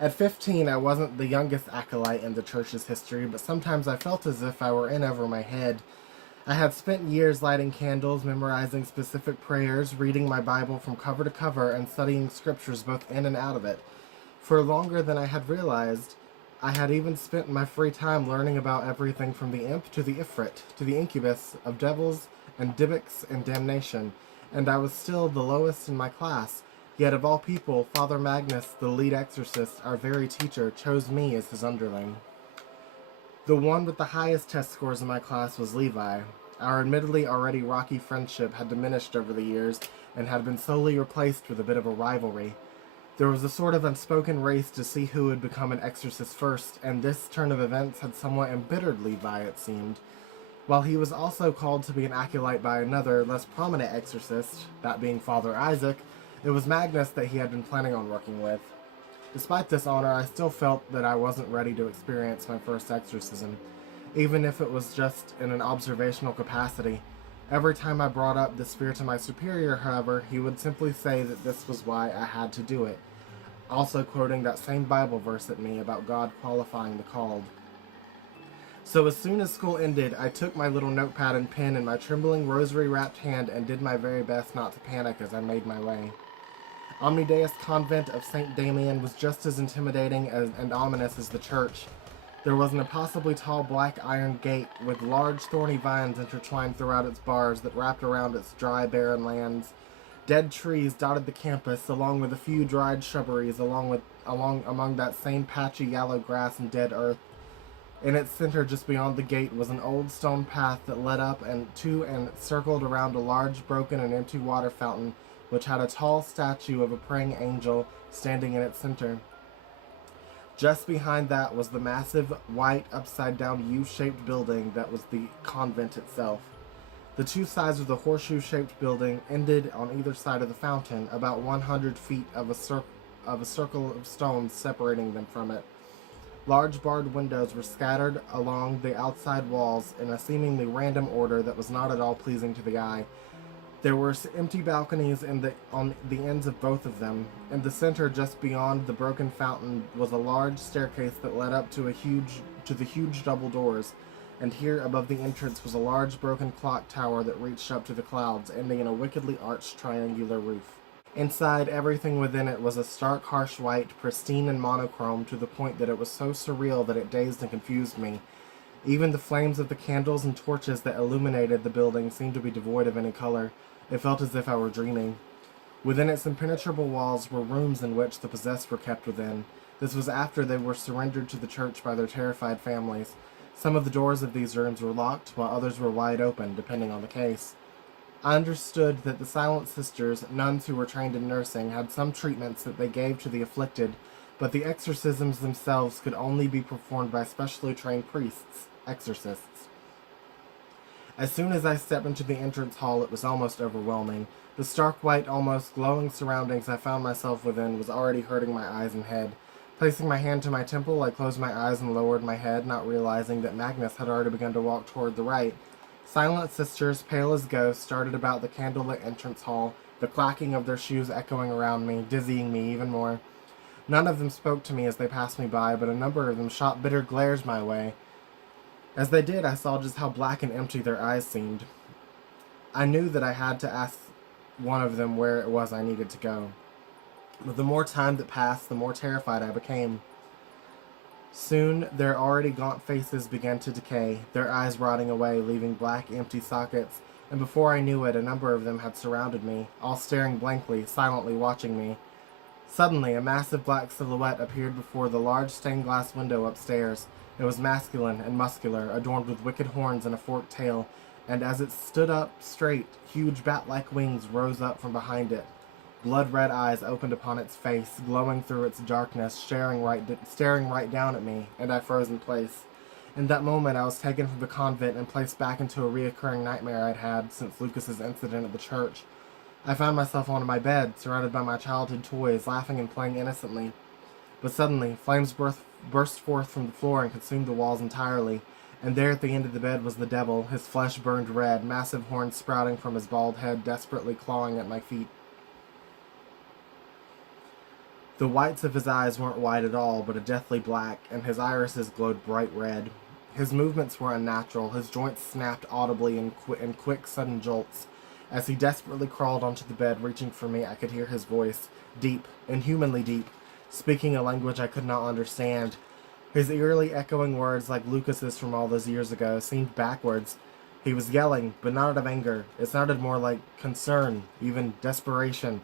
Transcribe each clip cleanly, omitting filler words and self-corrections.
At 15, I wasn't the youngest acolyte in the church's history, but sometimes I felt as if I were in over my head. I had spent years lighting candles, memorizing specific prayers, reading my Bible from cover to cover, and studying scriptures both in and out of it. For longer than I had realized, I had even spent my free time learning about everything from the imp to the ifrit, to the incubus of devils and dybbuk and damnation, and I was still the lowest in my class. Yet of all people, Father Magnus, the lead exorcist, our very teacher, chose me as his underling. The one with the highest test scores in my class was Levi. Our admittedly already rocky friendship had diminished over the years and had been slowly replaced with a bit of a rivalry. There was a sort of unspoken race to see who would become an exorcist first, and this turn of events had somewhat embittered Levi, it seemed. While he was also called to be an acolyte by another, less prominent exorcist, that being Father Isaac, it was Magnus that he had been planning on working with. Despite this honor, I still felt that I wasn't ready to experience my first exorcism, even if it was just in an observational capacity. Every time I brought up this fear to my superior, however, he would simply say that this was why I had to do it, also quoting that same Bible verse at me about God qualifying the called. So as soon as school ended, I took my little notepad and pen in my trembling rosary-wrapped hand and did my very best not to panic as I made my way. Omnideus Convent of St. Damien was just as intimidating and ominous as the church. There was an impossibly tall black iron gate with large thorny vines intertwined throughout its bars that wrapped around its dry, barren lands. Dead trees dotted the campus, along with a few dried shrubberies among that same patchy yellow grass and dead earth. In its center, just beyond the gate, was an old stone path that led up and circled around a large, broken, and empty water fountain, which had a tall statue of a praying angel standing in its center. Just behind that was the massive, white, upside-down U-shaped building that was the convent itself. The two sides of the horseshoe-shaped building ended on either side of the fountain, about 100 feet of a circle of stones separating them from it. Large barred windows were scattered along the outside walls in a seemingly random order that was not at all pleasing to the eye. There were empty balconies on the ends of both of them. In the center, just beyond the broken fountain, was a large staircase that led up to the huge double doors, and here above the entrance was a large broken clock tower that reached up to the clouds, ending in a wickedly arched triangular roof. Inside, everything within it was a stark, harsh white, pristine and monochrome, to the point that it was so surreal that it dazed and confused me. Even the flames of the candles and torches that illuminated the building seemed to be devoid of any color. It felt as if I were dreaming. Within its impenetrable walls were rooms in which the possessed were kept within. This was after they were surrendered to the church by their terrified families. Some of the doors of these rooms were locked, while others were wide open, depending on the case. I understood that the Silent Sisters, nuns who were trained in nursing, had some treatments that they gave to the afflicted, but the exorcisms themselves could only be performed by specially trained priests, exorcists. As soon as I stepped into the entrance hall, it was almost overwhelming. The stark white, almost glowing surroundings I found myself within was already hurting my eyes and head. Placing my hand to my temple, I closed my eyes and lowered my head, not realizing that Magnus had already begun to walk toward the right. Silent Sisters, pale as ghosts, started about the candlelit entrance hall, the clacking of their shoes echoing around me, dizzying me even more. None of them spoke to me as they passed me by, but a number of them shot bitter glares my way. As they did, I saw just how black and empty their eyes seemed. I knew that I had to ask one of them where it was I needed to go. But the more time that passed, the more terrified I became. Soon, their already gaunt faces began to decay, their eyes rotting away, leaving black, empty sockets, and before I knew it, a number of them had surrounded me, all staring blankly, silently watching me. Suddenly, a massive black silhouette appeared before the large stained-glass window upstairs. It was masculine and muscular, adorned with wicked horns and a forked tail, and as it stood up straight, huge bat-like wings rose up from behind it. Blood-red eyes opened upon its face, glowing through its darkness, staring right down at me, and I froze in place. In that moment, I was taken from the convent and placed back into a reoccurring nightmare I'd had since Lucas's incident at the church. I found myself on my bed, surrounded by my childhood toys, laughing and playing innocently. But suddenly, flames burst forth from the floor and consumed the walls entirely, and there at the end of the bed was the devil, his flesh burned red, massive horns sprouting from his bald head, desperately clawing at my feet. The whites of his eyes weren't white at all, but a deathly black, and his irises glowed bright red. His movements were unnatural. His joints snapped audibly in quick, sudden jolts. As he desperately crawled onto the bed, reaching for me, I could hear his voice, deep, inhumanly deep, speaking a language I could not understand. His eerily echoing words, like Lucas's from all those years ago, seemed backwards. He was yelling, but not out of anger. It sounded more like concern, even desperation.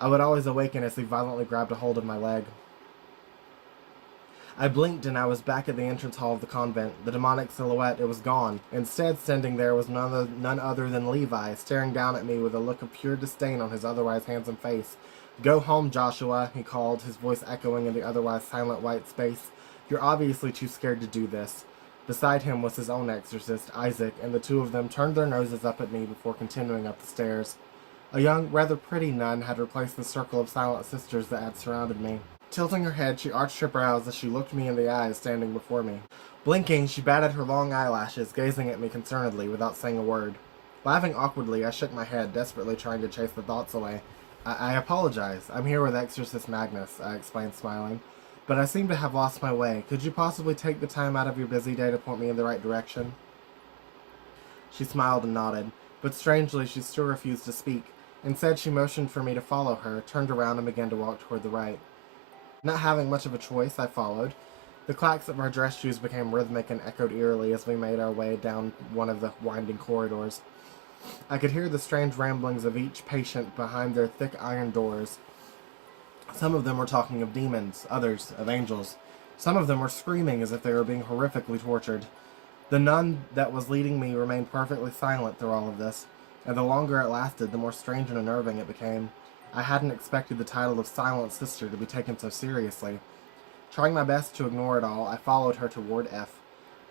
I would always awaken as he violently grabbed a hold of my leg. I blinked and I was back at the entrance hall of the convent. The demonic silhouette, it was gone. Instead, standing there was none other than Levi, staring down at me with a look of pure disdain on his otherwise handsome face. "Go home, Joshua," he called, his voice echoing in the otherwise silent white space. "You're obviously too scared to do this." Beside him was his own exorcist, Isaac, and the two of them turned their noses up at me before continuing up the stairs. A young, rather pretty nun had replaced the circle of silent sisters that had surrounded me. Tilting her head, she arched her brows as she looked me in the eyes standing before me. Blinking, she batted her long eyelashes, gazing at me concernedly without saying a word. Laughing awkwardly, I shook my head, desperately trying to chase the thoughts away. I apologize. I'm here with Exorcist Magnus," I explained, smiling. "But I seem to have lost my way. Could you possibly take the time out of your busy day to point me in the right direction?" She smiled and nodded, but strangely she still refused to speak. Instead, she motioned for me to follow her, turned around and began to walk toward the right. Not having much of a choice, I followed. The clacks of our dress shoes became rhythmic and echoed eerily as we made our way down one of the winding corridors. I could hear the strange ramblings of each patient behind their thick iron doors. Some of them were talking of demons, others of angels. Some of them were screaming as if they were being horrifically tortured. The nun that was leading me remained perfectly silent through all of this, and the longer it lasted, the more strange and unnerving it became. I hadn't expected the title of Silent Sister to be taken so seriously. Trying my best to ignore it all, I followed her to Ward F.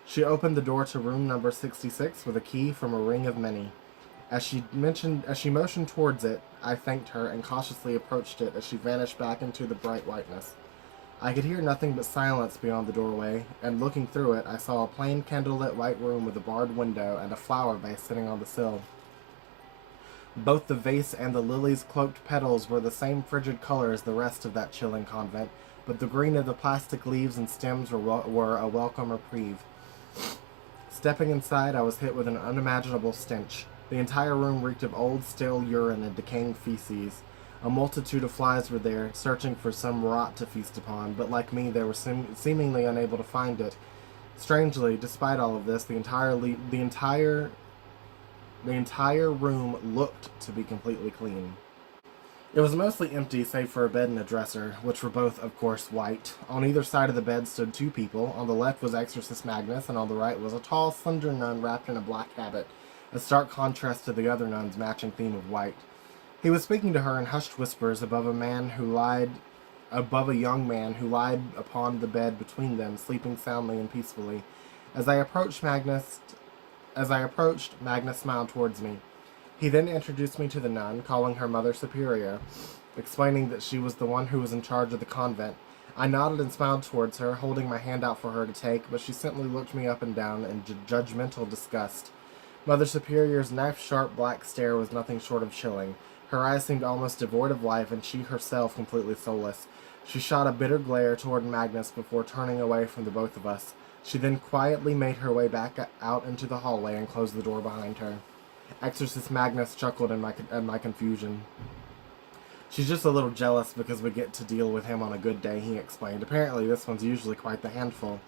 She opened the door to room number 66 with a key from a ring of many. As she motioned towards it, I thanked her and cautiously approached it as she vanished back into the bright whiteness. I could hear nothing but silence beyond the doorway, and looking through it, I saw a plain candlelit white room with a barred window and a flower vase sitting on the sill. Both the vase and the lily's cloaked petals were the same frigid color as the rest of that chilling convent, but the green of the plastic leaves and stems were a welcome reprieve. Stepping inside, I was hit with an unimaginable stench. The entire room reeked of old, stale urine and decaying feces. A multitude of flies were there, searching for some rot to feast upon, but like me, they were seemingly unable to find it. Strangely, despite all of this, the entire room looked to be completely clean. It was mostly empty save for a bed and a dresser, which were both, of course, white. On either side of the bed stood two people. On the left was Exorcist Magnus, and on the right was a tall, slender nun wrapped in a black habit, a stark contrast to the other nun's matching theme of white. He was speaking to her in hushed whispers above a young man who lied upon the bed between them, sleeping soundly and peacefully. As I approached, Magnus smiled towards me. He then introduced me to the nun, calling her Mother Superior, explaining that she was the one who was in charge of the convent. I nodded and smiled towards her, holding my hand out for her to take, but she simply looked me up and down in judgmental disgust. Mother Superior's knife-sharp black stare was nothing short of chilling. Her eyes seemed almost devoid of life, and she herself completely soulless. She shot a bitter glare toward Magnus before turning away from the both of us. She then quietly made her way back out into the hallway and closed the door behind her. Exorcist Magnus chuckled in my confusion. "She's just a little jealous because we get to deal with him on a good day," he explained. "Apparently this one's usually quite the handful."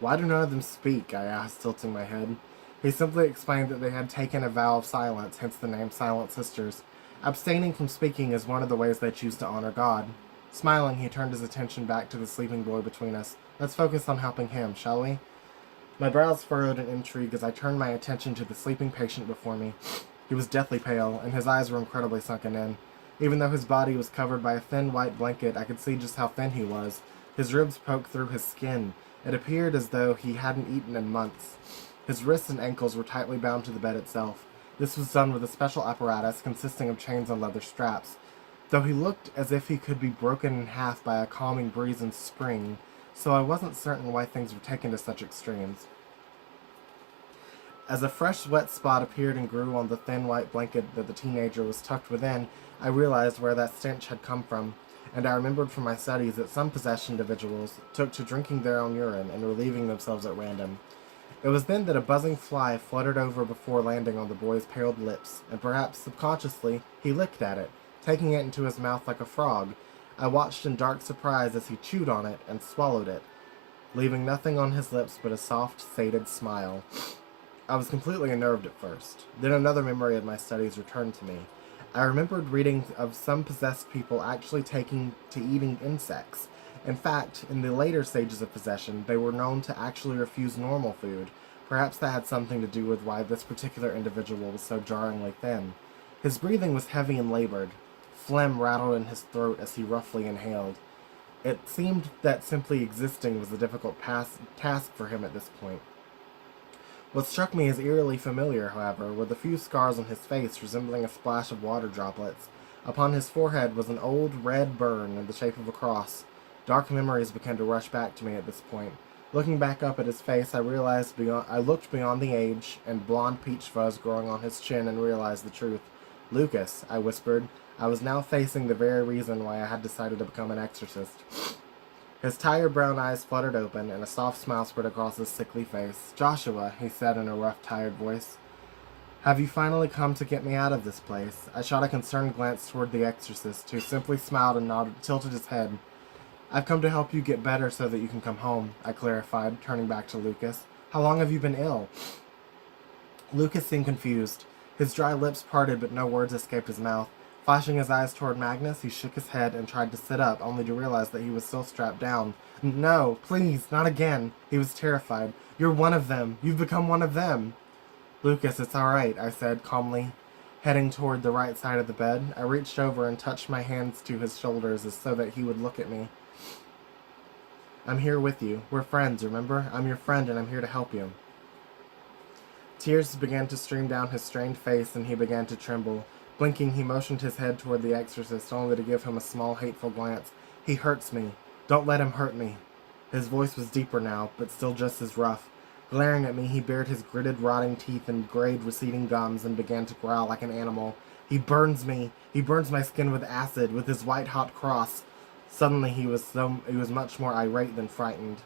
"Why do none of them speak?" I asked, tilting my head. He simply explained that they had taken a vow of silence, hence the name Silent Sisters. Abstaining from speaking is one of the ways they choose to honor God. Smiling, he turned his attention back to the sleeping boy between us. "Let's focus on helping him, shall we?" My brows furrowed in intrigue as I turned my attention to the sleeping patient before me. He was deathly pale, and his eyes were incredibly sunken in. Even though his body was covered by a thin white blanket, I could see just how thin he was. His ribs poked through his skin. It appeared as though he hadn't eaten in months. His wrists and ankles were tightly bound to the bed itself. This was done with a special apparatus consisting of chains and leather straps. Though he looked as if he could be broken in half by a calming breeze in spring, so I wasn't certain why things were taken to such extremes. As a fresh wet spot appeared and grew on the thin white blanket that the teenager was tucked within, I realized where that stench had come from. and I remembered from my studies that some possessed individuals took to drinking their own urine and relieving themselves at random. It was then that a buzzing fly fluttered over before landing on the boy's paled lips, and perhaps subconsciously he licked at it, taking it into his mouth like a frog. I watched in dark surprise as he chewed on it and swallowed it, leaving nothing on his lips but a soft, sated smile. I was completely unnerved at first. Then another memory of my studies returned to me. I remembered reading of some possessed people actually taking to eating insects. In fact, in the later stages of possession, they were known to actually refuse normal food. Perhaps that had something to do with why this particular individual was so jarringly thin. His breathing was heavy and labored. Phlegm rattled in his throat as he roughly inhaled. It seemed that simply existing was a difficult task for him at this point. What struck me as eerily familiar, however, were the few scars on his face resembling a splash of water droplets. Upon his forehead was an old red burn in the shape of a cross. Dark memories began to rush back to me at this point. Looking back up at his face, I looked beyond the age and blonde peach fuzz growing on his chin and realized the truth. "Lucas," I whispered. I was now facing the very reason why I had decided to become an exorcist. His tired brown eyes fluttered open, and a soft smile spread across his sickly face. "Joshua," he said in a rough, tired voice, "have you finally come to get me out of this place?" I shot a concerned glance toward the exorcist, who simply smiled and tilted his head. "I've come to help you get better so that you can come home," I clarified, turning back to Lucas. "How long have you been ill?" Lucas seemed confused. His dry lips parted, but no words escaped his mouth. Flashing his eyes toward Magnus, he shook his head and tried to sit up, only to realize that he was still strapped down. "No, please, not again." He was terrified. "You're one of them. You've become one of them." "Lucas, it's all right," I said calmly. Heading toward the right side of the bed, I reached over and touched my hands to his shoulders as so that he would look at me. "I'm here with you. We're friends, remember? I'm your friend and I'm here to help you." Tears began to stream down his strained face and he began to tremble. Blinking, he motioned his head toward the exorcist, only to give him a small, hateful glance. "He hurts me. Don't let him hurt me." His voice was deeper now, but still just as rough. Glaring at me, he bared his gritted, rotting teeth and grayed, receding gums and began to growl like an animal. "He burns me. He burns my skin with acid, with his white-hot cross." Suddenly, he was much more irate than frightened.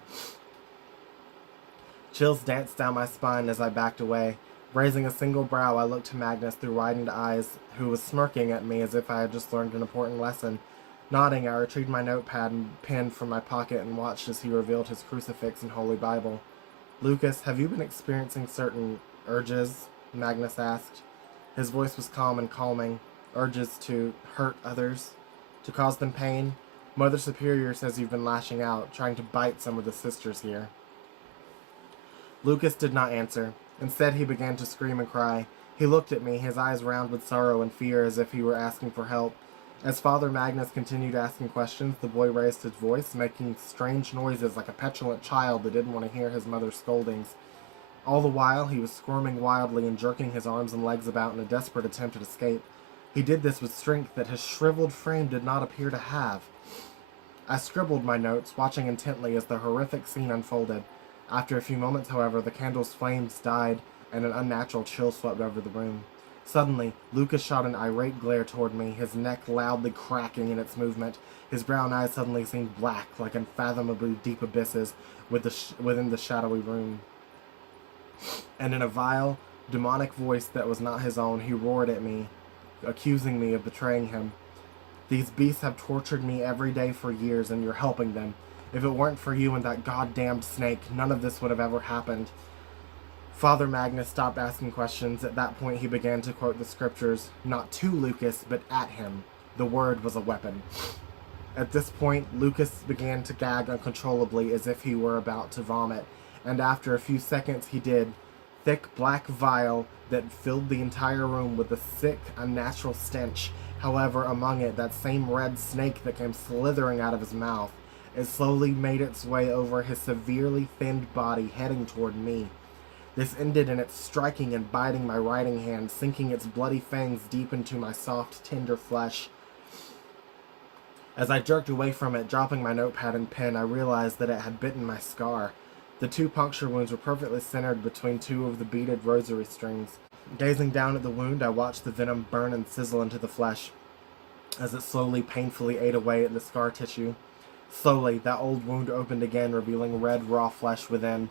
Chills danced down my spine as I backed away. Raising a single brow, I looked to Magnus through widened eyes, who was smirking at me as if I had just learned an important lesson. Nodding, I retrieved my notepad and pen from my pocket and watched as he revealed his crucifix and holy Bible. "Lucas, have you been experiencing certain urges?" Magnus asked. His voice was calm and calming. "Urges to hurt others? To cause them pain? Mother Superior says you've been lashing out, trying to bite some of the sisters here." Lucas did not answer. Instead, he began to scream and cry. He looked at me, his eyes round with sorrow and fear as if he were asking for help. As Father Magnus continued asking questions, the boy raised his voice, making strange noises like a petulant child that didn't want to hear his mother's scoldings. All the while, he was squirming wildly and jerking his arms and legs about in a desperate attempt at escape. He did this with strength that his shriveled frame did not appear to have. I scribbled my notes, watching intently as the horrific scene unfolded. After a few moments, however, the candle's flames died, and an unnatural chill swept over the room. Suddenly, Lucas shot an irate glare toward me, his neck loudly cracking in its movement. His brown eyes suddenly seemed black, like unfathomably deep abysses within the shadowy room. And in a vile, demonic voice that was not his own, he roared at me, accusing me of betraying him. "These beasts have tortured me every day for years, and you're helping them. If it weren't for you and that goddamned snake, none of this would have ever happened." Father Magnus stopped asking questions. At that point, he began to quote the scriptures, not to Lucas, but at him. The word was a weapon. At this point, Lucas began to gag uncontrollably as if he were about to vomit, and after a few seconds he did. Thick black vial that filled the entire room with a sick, unnatural stench. However, among it, that same red snake that came slithering out of his mouth. It slowly made its way over his severely thinned body, heading toward me. This ended in it striking and biting my writing hand, sinking its bloody fangs deep into my soft, tender flesh. As I jerked away from it, dropping my notepad and pen, I realized that it had bitten my scar. The 2 puncture wounds were perfectly centered between 2 of the beaded rosary strings. Gazing down at the wound, I watched the venom burn and sizzle into the flesh. as it slowly, painfully ate away at the scar tissue. Slowly, that old wound opened again, revealing red, raw flesh within.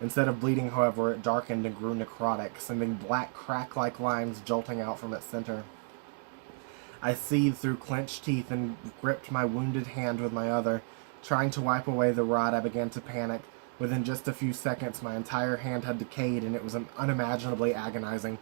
Instead of bleeding, however, it darkened and grew necrotic, sending black, crack-like lines jolting out from its center. I seethed through clenched teeth and gripped my wounded hand with my other. Trying to wipe away the rot, I began to panic. Within just a few seconds, my entire hand had decayed, and it was unimaginably agonizing.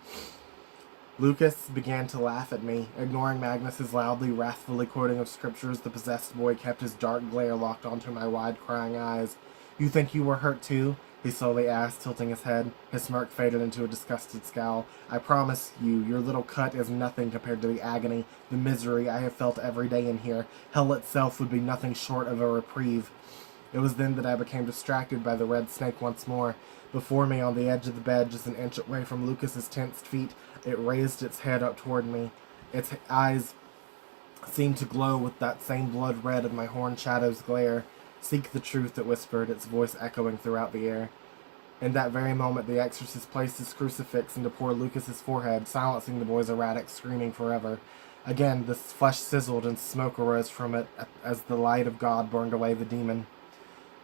Lucas began to laugh at me. Ignoring Magnus's loudly, wrathfully quoting of scriptures, the possessed boy kept his dark glare locked onto my wide, crying eyes. "You think you were hurt too?" he slowly asked, tilting his head. His smirk faded into a disgusted scowl. "I promise you, your little cut is nothing compared to the agony, the misery I have felt every day in here. Hell itself would be nothing short of a reprieve." It was then that I became distracted by the red snake once more. Before me, on the edge of the bed, just an inch away from Lucas's tensed feet, it raised its head up toward me. Its eyes seemed to glow with that same blood red of my horned shadow's glare. "Seek the truth," it whispered, its voice echoing throughout the air. In that very moment, the exorcist placed his crucifix into poor Lucas's forehead, silencing the boy's erratic screaming forever. Again, the flesh sizzled and smoke arose from it as the light of God burned away the demon.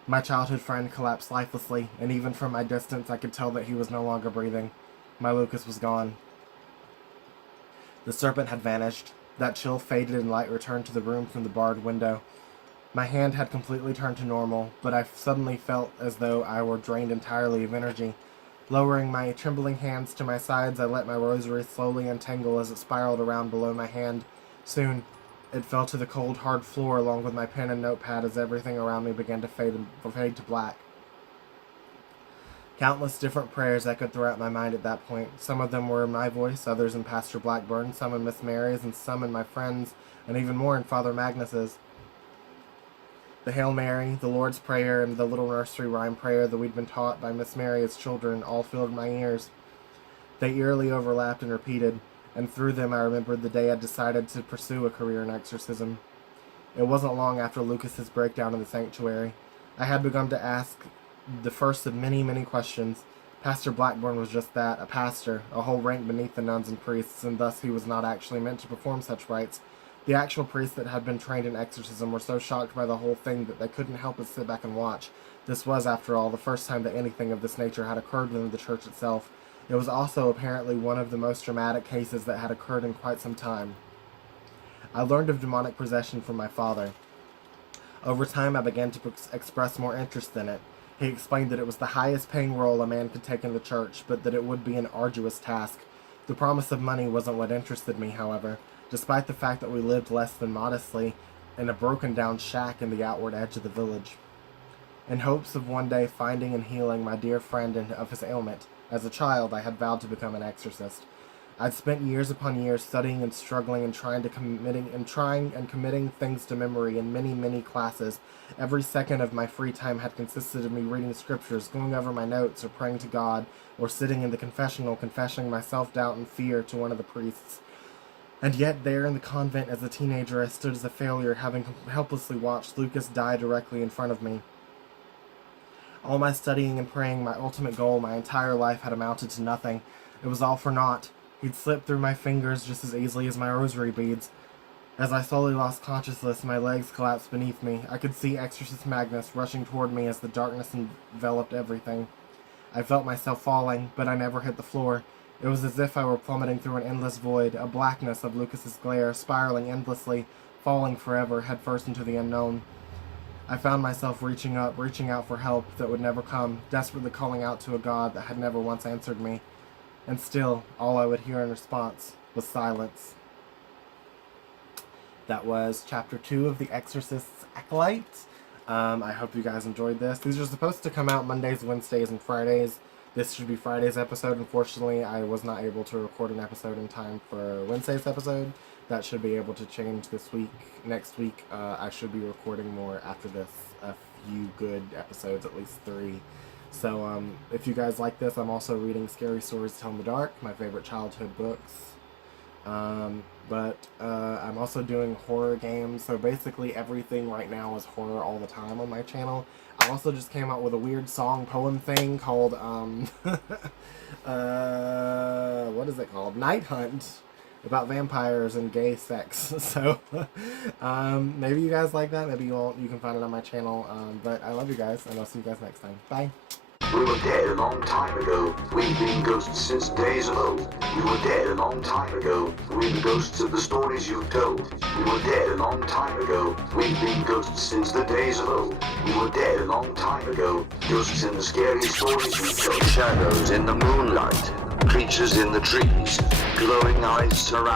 My childhood friend collapsed lifelessly, and even from my distance I could tell that he was no longer breathing. My Lucas was gone. The serpent had vanished. That chill faded and light returned to the room from the barred window. My hand had completely turned to normal, but I suddenly felt as though I were drained entirely of energy. Lowering my trembling hands to my sides, I let my rosary slowly untangle as it spiraled around below my hand. Soon, it fell to the cold, hard floor along with my pen and notepad as everything around me began to fade to black. Countless different prayers echoed throughout my mind at that point. Some of them were in my voice, others in Pastor Blackburn, some in Miss Mary's, and some in my friend's, and even more in Father Magnus's. The Hail Mary, the Lord's Prayer, and the little nursery rhyme prayer that we'd been taught by Miss Mary as children all filled my ears. They eerily overlapped and repeated, and through them I remembered the day I decided to pursue a career in exorcism. It wasn't long after Lucas's breakdown in the sanctuary. I had begun to ask the first of many, many questions. Pastor Blackburn was just that, a pastor, a whole rank beneath the nuns and priests, and thus he was not actually meant to perform such rites. The actual priests that had been trained in exorcism were so shocked by the whole thing that they couldn't help but sit back and watch. This was, after all, the first time that anything of this nature had occurred within the church itself. It was also apparently one of the most dramatic cases that had occurred in quite some time. I learned of demonic possession from my father. Over time, I began to express more interest in it. He explained that it was the highest paying role a man could take in the church, but that it would be an arduous task. The promise of money wasn't what interested me, however, despite the fact that we lived less than modestly in a broken down shack in the outward edge of the village. In hopes of one day finding and healing my dear friend of his ailment, as a child I had vowed to become an exorcist. I'd spent years upon years studying and struggling and committing things to memory in many, many classes. Every second of my free time had consisted of me reading scriptures, going over my notes, or praying to God, or sitting in the confessional confessing my self-doubt and fear to one of the priests. And yet there in the convent as a teenager I stood as a failure, having helplessly watched Lucas die directly in front of me. All my studying and praying, my ultimate goal, my entire life had amounted to nothing. It was all for naught. He'd slipped through my fingers just as easily as my rosary beads. As I slowly lost consciousness, my legs collapsed beneath me. I could see Exorcist Magnus rushing toward me as the darkness enveloped everything. I felt myself falling, but I never hit the floor. It was as if I were plummeting through an endless void, a blackness of Lucas's glare, spiraling endlessly, falling forever, headfirst into the unknown. I found myself reaching out for help that would never come, desperately calling out to a God that had never once answered me. And still, all I would hear in response was silence. That was Chapter 2 of The Exorcist's Acolyte. I hope you guys enjoyed this. These are supposed to come out Mondays, Wednesdays, and Fridays. This should be Friday's episode. Unfortunately, I was not able to record an episode in time for Wednesday's episode. That should be able to change this week. Next week, I should be recording more after this. A few good episodes, at least 3. So, if you guys like this, I'm also reading Scary Stories to Tell in the Dark, my favorite childhood books. But I'm also doing horror games, so basically everything right now is horror all the time on my channel. I also just came out with a weird song poem thing called, what is it called? Night Hunt. about vampires and gay sex. So maybe you guys like that. Maybe you won't. You can find it on my channel. But I love you guys, and I'll see you guys next time. Bye. We were dead a long time ago. We've been ghosts since days of old. We were dead a long time ago. We're the ghosts of the stories you've told. We were dead a long time ago. We've been ghosts since the days of old. We were dead a long time ago. Ghosts in the scary stories you've told. Shadows in the moonlight. Creatures in the trees. Glowing eyes surround.